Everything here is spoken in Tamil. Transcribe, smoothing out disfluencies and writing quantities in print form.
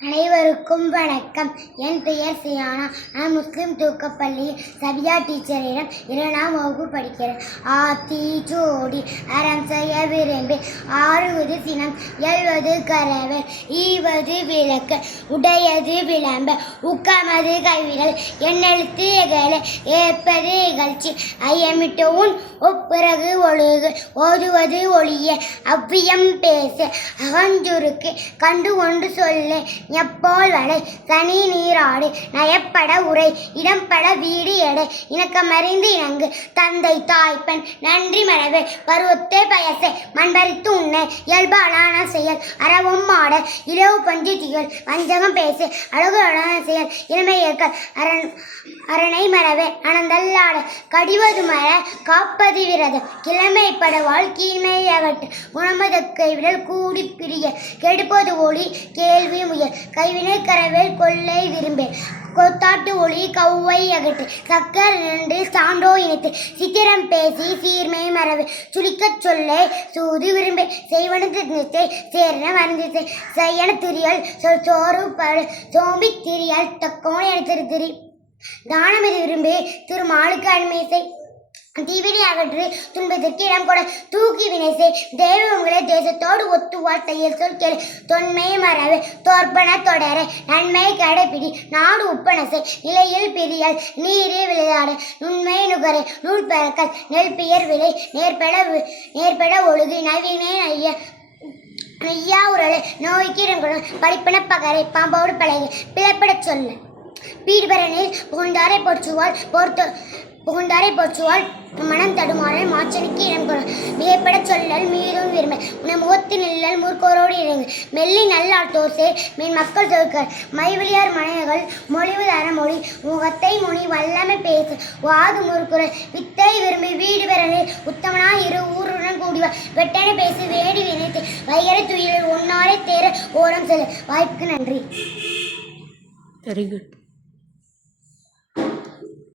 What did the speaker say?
அனைவருக்கும் வணக்கம். என் பெயர் சியானா. நான் முஸ்லிம் தூக்கப்பள்ளியில் சபியா டீச்சரிடம் 2ஆம் வகுப்பு படிக்கிறேன். ஆத்தி ஜோடி அறம் செய்ய விரும்பி ஆறுவது சினம் எழுவது கரவர் ஈவது விளக்கு உடையது விளம்ப ஊக்கமது கைவிடல் எண்ணெழுத்து எகல ஏற்பது இகழ்ச்சி ஐயமிட்டு உன் ஒப்பிறகு ஒழுகு ஓதுவது ஒளிய அவ்வியம் பேச அகஞ்சுருக்கு கண்டு ஒன்று சொல்ல எப்போல் வளை தனி நீராடு நயப்பட உரை இடம்பட வீடு எடை இணக்கமறிந்து இணங்கு தந்தை தாய்ப்பெண் நன்றி மரபு பருவத்தே பயசை மண்பறித்து உண்ண இயல்பாலான செயல் அறவும் ஆட இலவு பஞ்சு திகழ் வஞ்சகம் பேசு அழகுடான செயல் இளமையர்கள் அரணை மரபே அனந்தல்லாட கடிவது மர காப்பது விரதம் கிழமைப்பட வாழ்க்கையின்மை அகட்டு குணமதக்கை விடல் கூடி பிரிய கெடுப்பது ஒளி கேள்வி முயல் கைவினை கரவேல் கொள்ளை விரும்பேன் கொத்தாட்டு ஒளி கௌவை அகட்டு சக்கர் நின்று சான்றோ இணைத்து சித்திரம் பேசி சீர்மை மரபு சுளிக்கச் சொல்லை சூது விரும்பே செய்வனது நிறுத்தை சேரன மறந்து செய்யன திரியல் சோறு சோம்பி திரியல் தக்கோன என திரு தானமிது விரும்பி திருமாலுக்கு அடிமைசை தீவினை அகற்று துன்பத்திற்கு இடம் கொட தூக்கி வினைசை தெய்வங்களை தேசத்தோடு ஒத்துவாள் தையல் சொல் கேளு தொன்மை மரபு தோற்பன தொடர நன்மை கடைப்பிடி நாடு உப்பனசை நிலையில் பிரியல் நீரே விளையாடு நுண்மை நுகரை நூல் பெறக்கல் நெல் பெயர் விலை நேர்பட ஒழுகு நவீனே நெய்யா உரலை நோய்க்கு இடங்குடன் படிப்பன பகரை பாம்போடு பழகி பிழைப்படச் சொல்ல பீடுபரனில் புகுந்தாரை போற்றுவாள் மனம் தடுமாறல் மாச்சனுக்கு இடம் கொள்ள மிகைப்பட சொல்லல் மீதும் விரும்ப உன முகத்து நில்லல் முற்கோரோடு இறங்கு மெல்லி நல்லாள் தோசை மீன் மக்கள் தொகுக்கர் மைவெளியார் மனைகள் மொழிவு அறமொழி முகத்தை மொழி வல்லமை பேசு வாது முறுக்குறல் வித்தை விரும்பி வீடு பெறலில் உத்தமனாய் இரு ஊருடன் கூடிவார் வெட்டனை பேசி வேடி வினைத்து வைகரை துயிலில் ஒன்னாரை தேர ஓரம் செல்ல வாய்ப்புக்கு நன்றி. Very good.